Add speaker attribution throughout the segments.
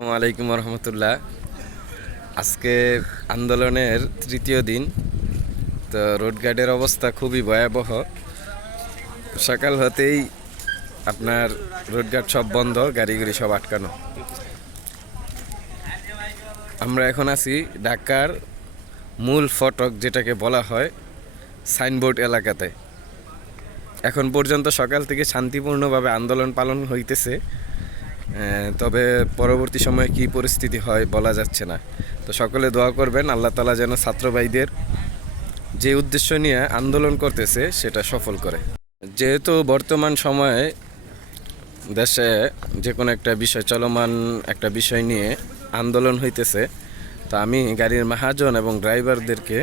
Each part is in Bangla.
Speaker 1: আলাইকুম রহমতুল্লাহ আজকে আন্দোলনের তৃতীয় দিন। তো রোড গার্ডের অবস্থা খুবই ভয়াবহ। সকাল হতেই আপনার রোড গার্ড সব বন্ধ গাড়ি গাড়ি সব আটকানো। আমরা এখন আছি ঢাকার মূল ফটক, যেটাকে বলা হয় সাইনবোর্ড এলাকাতে। এখন পর্যন্ত সকাল থেকে শান্তিপূর্ণভাবে আন্দোলন পালন হইতেছে। তবে পরবর্তী সময়ে কি পরিস্থিতি হয় বলা যাচ্ছে না। তো সকলে দোয়া করবেন, আল্লাহ তালা যেন ছাত্র ভাইদের যে উদ্দেশ্য নিয়ে আন্দোলন করতেছে সেটা সফল করে। যেহেতু বর্তমান সময়ে দেশে যে কোনো একটা বিষয় চলমান একটা বিষয় নিয়ে আন্দোলন হইতেছে, তো আমি গাড়ির মাহাজন এবং ড্রাইভারদেরকে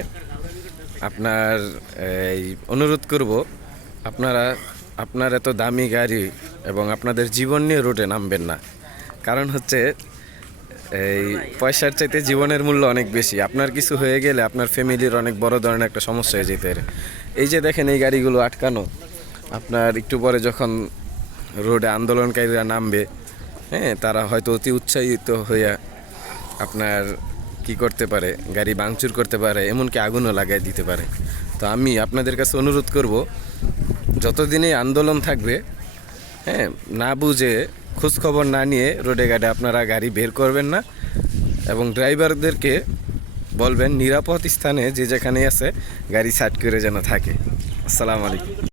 Speaker 1: আপনার, এই, অনুরোধ করব, আপনারা, আপনার এত দামি গাড়ি এবং আপনাদের জীবন নিয়ে রোডে নামবেন না। কারণ হচ্ছে, এই পয়সার চাইতে জীবনের মূল্য অনেক বেশি। আপনার কিছু হয়ে গেলে আপনার ফ্যামিলির অনেক বড় ধরনের একটা সমস্যা হয়ে যেতে পারে। এই যে দেখেন, এই গাড়িগুলো আটকানো, আপনার একটু পরে যখন রোডে আন্দোলনকারীরা নামবে হ্যাঁ তারা হয়তো অতি উৎসাহিত হইয়া আপনার কি করতে পারে, গাড়ি ভাঙচুর করতে পারে, এমনকি আগুনও লাগাই দিতে পারে। তো আমি আপনাদের কাছে অনুরোধ করব, যতদিনে আন্দোলন থাকবে হ্যাঁ না বুঝে খোঁজখবর না নিয়ে রোডে গাড়ি আপনারা গাড়ি বের করবেন না এবং ড্রাইভারদেরকে বলবেন নিরাপদ স্থানে যে যেখানে আছে গাড়ি সাইড করে যেন থাকে। আসসালামু আলাইকুম।